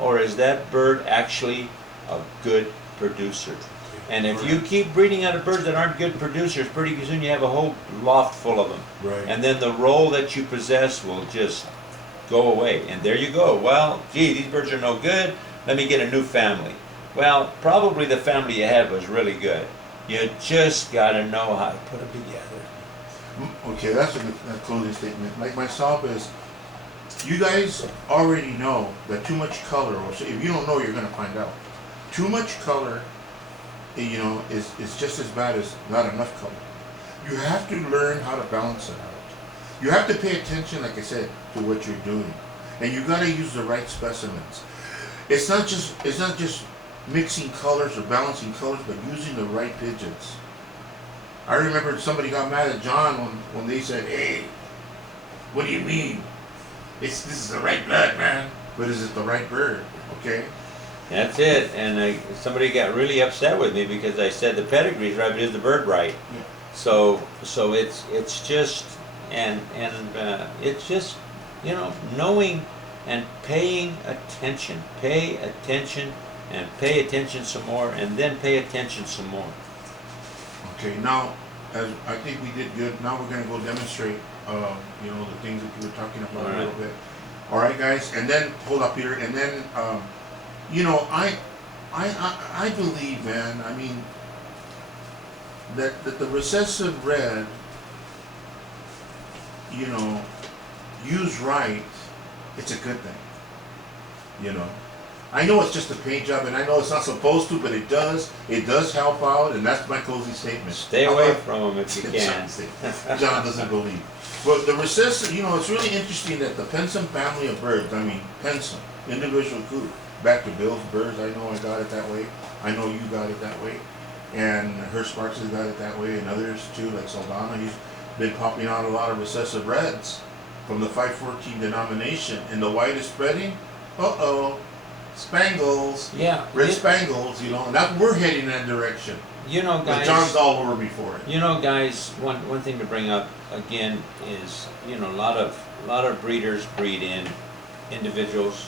or is that bird actually a good producer? And if you keep breeding out of birds that aren't good producers, pretty soon you have a whole loft full of them. Right. And then the role that you possess will just go away. And there you go. Well, gee, these birds are no good. Let me get a new family. Well, probably the family you had was really good. You just got to know how to put them together. Okay, that's a good closing statement. Like myself is, you guys already know that too much color, or if you don't know, you're going to find out. Too much color, you know, is just as bad as not enough color. You have to learn how to balance it out. You have to pay attention, like I said, to what you're doing, and you got to use the right specimens. It's not just mixing colors or balancing colors, but using the right pigeons. I remember somebody got mad at John when they said, "Hey, what do you mean? This is the right blood, man. But is it the right bird?" Okay. That's it. And somebody got really upset with me because I said the pedigree's right, but is the bird right? Yeah. So it's just it's just, you know, knowing and paying attention. Pay attention and pay attention some more, and then pay attention some more. Okay. Now, as I think we did good. Now we're going to go demonstrate. You know, the things that you were talking about a little bit. All right, guys. And then hold up here. And then, you know, I believe, man. I mean, that the recessive red, you know, used right, it's a good thing. You know, I know it's just a paint job, and I know it's not supposed to, but it does. It does help out, and that's my closing statement. Stay away from them if you can. John doesn't believe. But the recessive, you know, it's really interesting that the Pensum family of birds, I mean, Pensum, individual coot, back to Bill's birds, I know I got it that way. I know you got it that way. And her Sparks has got it that way, and others too, like Saldana. He's been popping out a lot of recessive reds from the 514 denomination. And the whitest spreading, Spangles. Yeah. Red Spangles, you know, and that, we're heading in that direction. You know, guys. But John's all over before it. You know, guys. One thing to bring up again is, you know, a lot of breeders breed in individuals.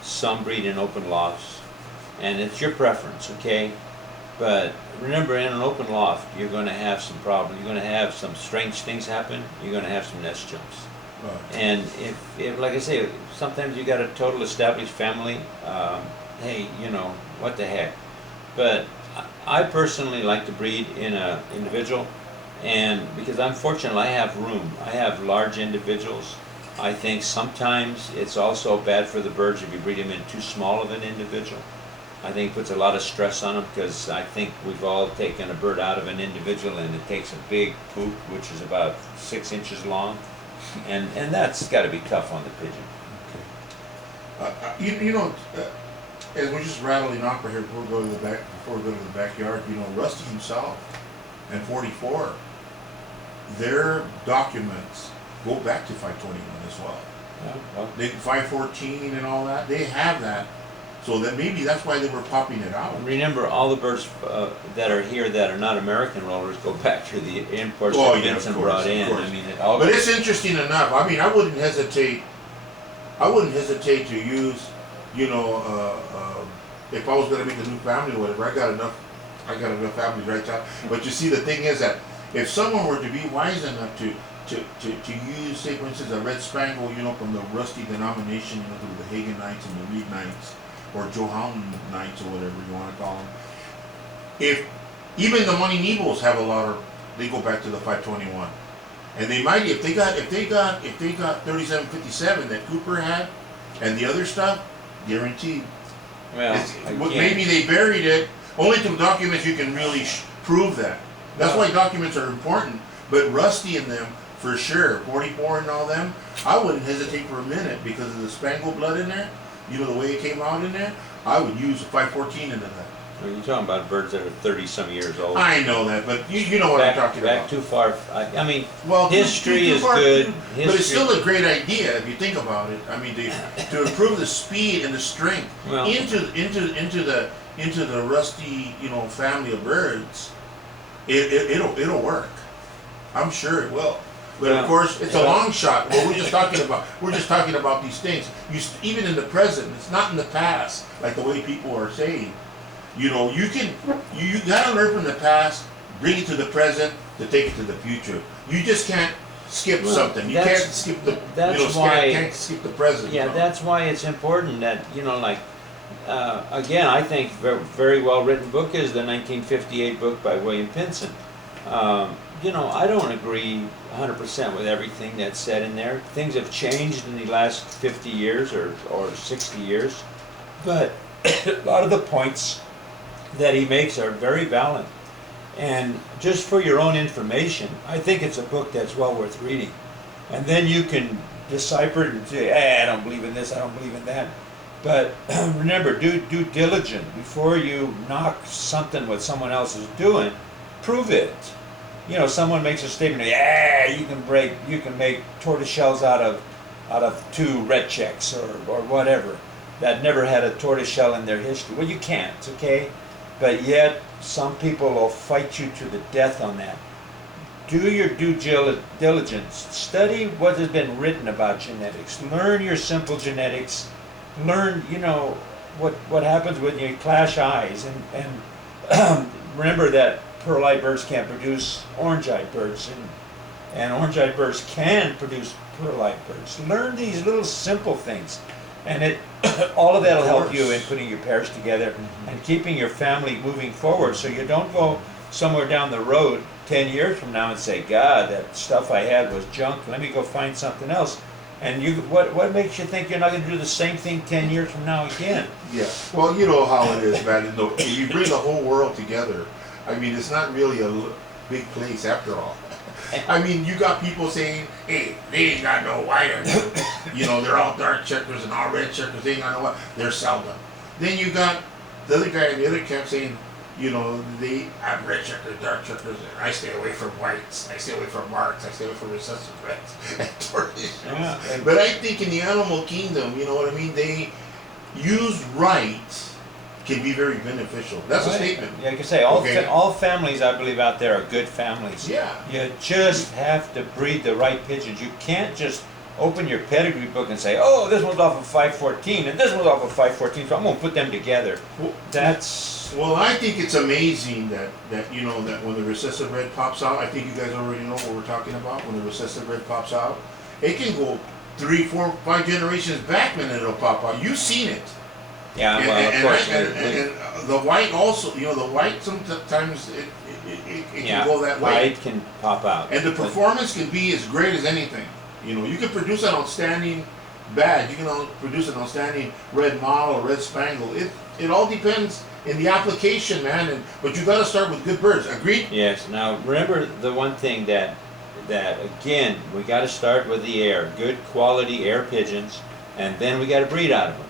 Some breed in open lofts, and it's your preference, okay? But remember, in an open loft, you're going to have some problems. You're going to have some strange things happen. You're going to have some nest jumps. Right. And if, like I say, sometimes you got a total established family. Hey, you know, what the heck? But I personally like to breed in a individual, and because I'm fortunate, I have room. I have large individuals. I think sometimes it's also bad for the birds if you breed them in too small of an individual. I think it puts a lot of stress on them, because I think we've all taken a bird out of an individual and it takes a big poop, which is about 6 inches long, and that's got to be tough on the pigeon. Okay. You know, as we're just rattling off right here before we go to the backyard, you know, Rusty himself and 44, their documents go back to 521 as well. Yeah, well, They 514 and all that, they have that, so that maybe that's why they were popping it out. remember, all the birds that are here that are not American rollers go back to the imports that Vincent brought in. I mean, it all. But it's interesting enough. I mean, I wouldn't hesitate to use, you know, if I was going to make a new family or whatever. I got enough families right now. But you see, the thing is that if someone were to be wise enough to use, say for instance, a red spangle, you know, from the Rusty denomination, you know, through the Hagen Knights and the Reed Knights, or Johann Knights, or whatever you want to call them. If even the Money Nebels have a lot of, they go back to the 521, and they might, if they got 3757 that Cooper had, and the other stuff, guaranteed. Well, Maybe they buried it. Only through documents you can really prove that. That's why documents are important. But Rusty and them, for sure, 44 and all them, I wouldn't hesitate for a minute because of the Spangle blood in there. You know, the way it came out in there, I would use a 514 into that. Well, you're talking about birds that are 30-some years old. I know that, but you know what I'm talking about. Back too far. I mean, well, history is good. But it's still a great idea if you think about it. I mean, to improve the speed and the strength into the Rusty, you know, family of birds, it'll work. I'm sure it will. But of course, it's a long shot. Well, we're just talking about these things. Even in the present, it's not in the past, like the way people are saying. You know, you gotta learn from the past, bring it to the present, to take it to the future. You just can't skip something. You can't skip the. Can't skip the present. Yeah, that's why it's important that like. Again, I think very well written book is the 1958 book by William Pinson. I don't agree 100% with everything that's said in there. Things have changed in the last 50 years or 60 years, but a lot of the points that he makes are very valid. And just for your own information, I think it's a book that's well worth reading. And then you can decipher it and say, I don't believe in this, I don't believe in that. But remember, do due diligence before you knock something what someone else is doing. Prove it. Someone makes a statement, you can make tortoiseshells out of 2 red checks or whatever that never had a tortoiseshell in their history. Well, you can't, okay? But yet some people will fight you to the death on that. Do your due diligence. Study what has been written about genetics. Learn your simple genetics. Learn, what happens when you clash eyes, and remember that pearl-eyed birds can't produce orange-eyed birds, and orange-eyed birds can produce pearl-eyed birds. Learn these little simple things, and all of that will help you in putting your pairs together and keeping your family moving forward, so you don't go somewhere down the road 10 years from now and say, God, that stuff I had was junk, let me go find something else. And what makes you think you're not going to do the same thing 10 years from now again? Yeah. Well, you know how it is, man. If you bring the whole world together, I mean, it's not really a big place after all. I mean, you got people saying, hey, they ain't got no white on them. They're all dark checkers and all red checkers. They ain't got no white. They're seldom. Then you got the other guy in the other camp saying, they have red checkers, dark checkers, and I stay away from whites, I stay away from marks, I stay away from recessive reds and tortoises. Yeah. But I think in the animal kingdom, you know what I mean, they used right can be very beneficial. That's a statement. Yeah, you can say all families, I believe, out there are good families. Yeah. You just have to breed the right pigeons. You can't just open your pedigree book and say, oh, this one's off of 514 and this one's off of 514, so I'm going to put them together. Well, I think it's amazing that when the recessive red pops out, I think you guys already know what we're talking about. When the recessive red pops out, it can go 3, 4, 5 generations back, and it'll pop out. You've seen it. Yeah, of course. And the white also, the white sometimes it can go that way. White can pop out. And the performance can be as great as anything. You can produce an outstanding badge. You can produce an outstanding red model or red spangle. It all depends in the application, man. But you got to start with good birds. Agreed? Yes. Now remember the one thing that again we got to start with the air. Good quality air pigeons, and then we got to breed out of them.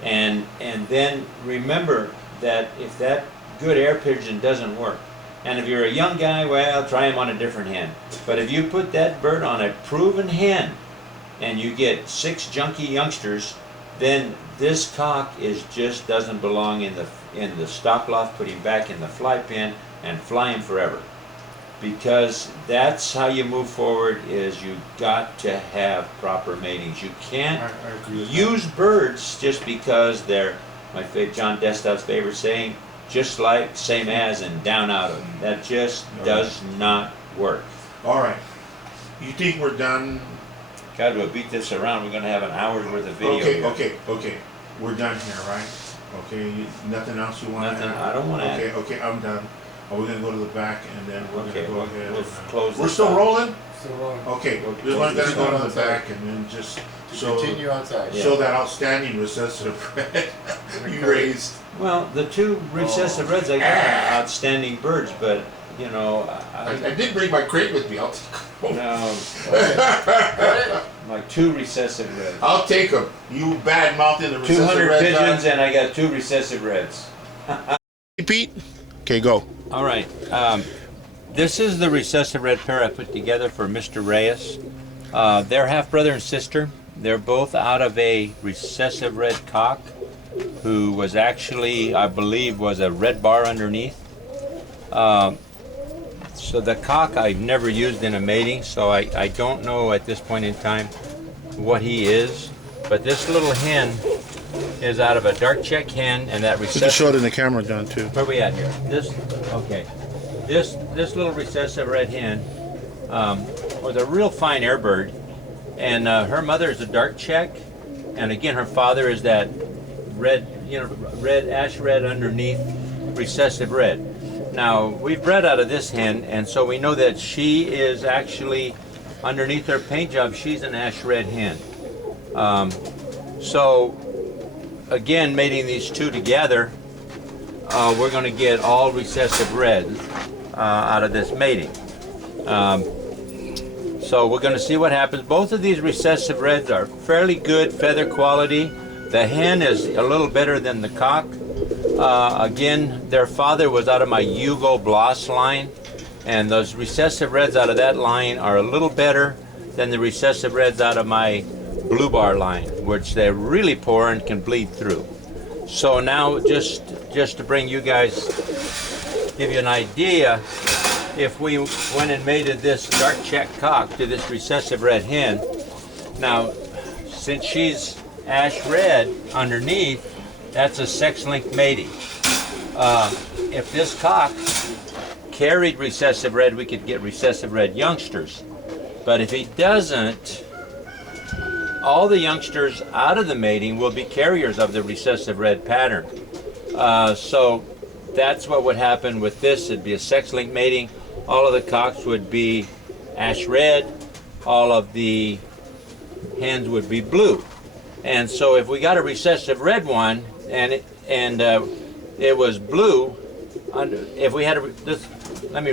And then remember that if that good air pigeon doesn't work, and if you're a young guy, well, try him on a different hen. But if you put that bird on a proven hen and you get 6 junky youngsters, then this cock just doesn't belong in the stock loft. Put him back in the fly pen and fly him forever. Because that's how you move forward, is you got to have proper matings. You can't use birds just because they're, John Destow's favorite saying, just like, same as, and down out of. That just does not work. All right. You think we're done? God, we'll beat this around. We're going to have an hour's worth of video. Okay. We're done here, right? Okay. Nothing else you want to add? I don't want to add. Okay, I'm done. We're going to go to the back, and then we're going to go ahead. We'll close this. We're still rolling? Still rolling. Okay. We're going to go to the back, and then just continue outside. Show that outstanding recessive red you raised. Well, the 2 recessive reds, I got outstanding birds, but I did bring my crate with me. I'll take them. No. Like 2 recessive reds. I'll take them. You bad mouthing the recessive 200 red pigeons, and I got 2 recessive reds. Pete? Okay, go. All right. This is the recessive red pair I put together for Mr. Reyes. They're half brother and sister. They're both out of a recessive red cock, who was actually, I believe, was a red bar underneath. So the cock I've never used in a mating, so I don't know at this point in time what he is. But this little hen is out of a dark check hen, and that You recessive. can show it in the camera, John, too. Where we at here? This, okay. This little recessive red hen was a real fine airbird, and her mother is a dark check, and again her father is that red, red ash red underneath recessive red. Now we've bred out of this hen, and so we know that she is actually underneath her paint job. She's an ash red hen. So again, mating these two together, we're going to get all recessive reds out of this mating. So we're going to see what happens. Both of these recessive reds are fairly good feather quality. The hen is a little better than the cock. Again, their father was out of my Yugo Bloss line, and those recessive reds out of that line are a little better than the recessive reds out of my Blue Bar line, which they're really poor and can bleed through. So now, just to bring you guys, give you an idea, if we went and mated this dark check cock to this recessive red hen, now since she's ash red underneath, that's a sex-linked mating. If this cock carried recessive red, we could get recessive red youngsters. But if he doesn't, all the youngsters out of the mating will be carriers of the recessive red pattern. So that's what would happen with this. It'd be a sex-linked mating. All of the cocks would be ash red. All of the hens would be blue. And so if we got a recessive red one and it was blue, if we had let me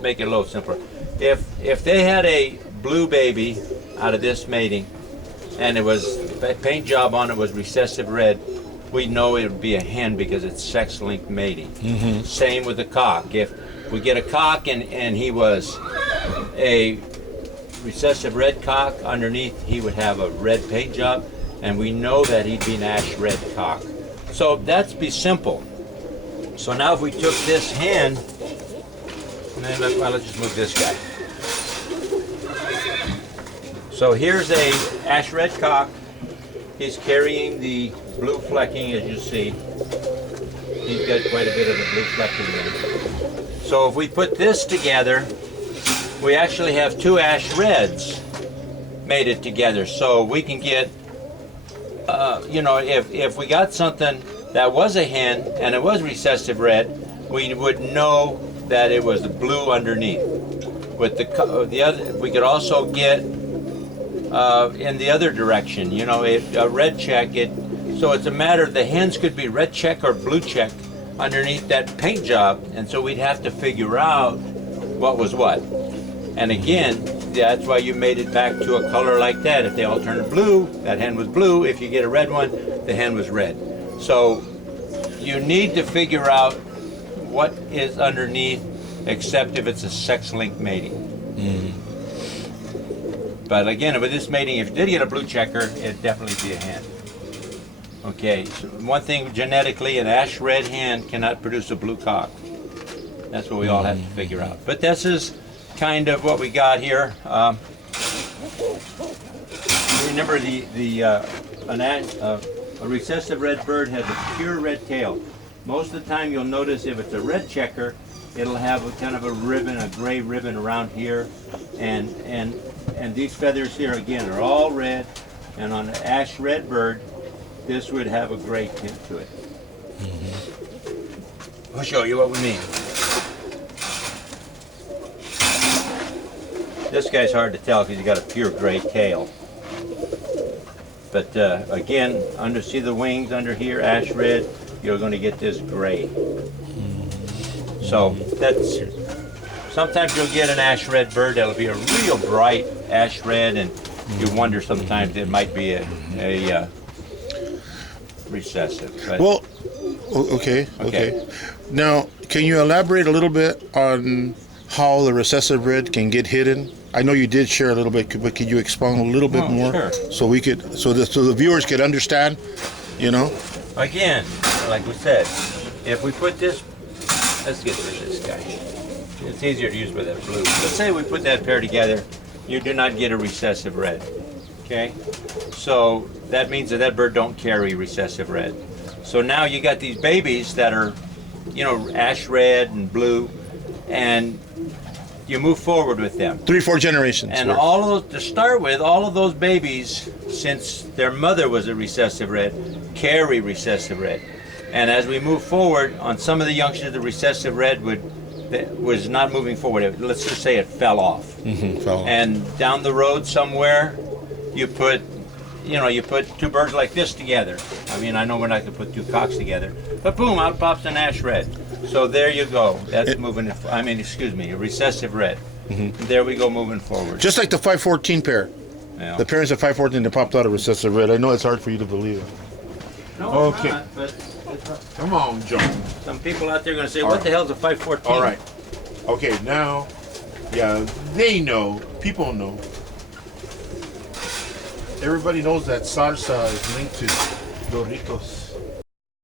make it a little simpler. If they had a blue baby out of this mating, and it was paint job on it was recessive red, we know it would be a hen because it's sex-linked mating. Mm-hmm. Same with the cock. If we get a cock and he was a recessive red cock underneath, he would have a red paint job, and we know that he'd be an ash red cock. So that's be simple. So now if we took this hen, and then let's just move this guy. So here's a ash red cock. He's carrying the blue flecking, as you see. He's got quite a bit of the blue flecking there. So if we put this together, we actually have two ash reds mated together. So we can get, if we got something that was a hen and it was recessive red, we would know that it was the blue underneath. With the other, we could also get in the other direction, a red check. So it's a matter of the hens could be red check or blue check underneath that paint job, and so we'd have to figure out what was what. And again, that's why you made it back to a color like that. If they all turned blue, that hen was blue. If you get a red one, the hen was red. So you need to figure out what is underneath, except if it's a sex-linked mating. Mm-hmm. But again, with this mating, if you did get a blue checker, it'd definitely be a hen. Okay, so one thing genetically, an ash red hen cannot produce a blue cock. That's what we all have to figure out. But this is kind of what we got here. Remember, a recessive red bird has a pure red tail. Most of the time, you'll notice if it's a red checker, it'll have a kind of a ribbon, a gray ribbon around here, and these feathers here again are all red. And on an ash red bird, this would have a gray tint to it. Mm-hmm. I'll show you what we mean. This guy's hard to tell because he's got a pure gray tail. But again, see the wings under here, ash red, you're going to get this gray. So that's, sometimes you'll get an ash red bird that'll be a real bright ash red, and you wonder sometimes it might be a recessive. But, well, okay. Now, can you elaborate a little bit on how the recessive red can get hidden? I know you did share a little bit, but could you expound a little bit more, sure. So we could, so the viewers could understand, Again, like we said, if we put this, let's get rid of this guy. it's easier to use with that blue. Let's say we put that pair together, you do not get a recessive red. Okay, so that means that that bird don't carry recessive red. So now you got these babies that are, you know, ash red and blue, and you move forward with them. 3-4 generations. And all of those, to start with, all of those babies, since their mother was a recessive red, carry recessive red. And as we move forward, on some of the youngsters, the recessive red was not moving forward. Let's just say it fell off. Fell off. And down the road somewhere, you put two birds like this together. I mean, I know we're not going to put two cocks together, but boom, out pops an ash red. So there you go. That's a recessive red. There we go, moving forward. Just like the 514 pair. Yeah. The parents of 514 that popped out a recessive red. I know it's hard for you to believe it. No, it's Okay. not, but Come on, John. some people out there are going to say, All what right. the hell's a 514? All right. Okay, now, yeah, they know. People know. Everybody knows that salsa is linked to Doritos.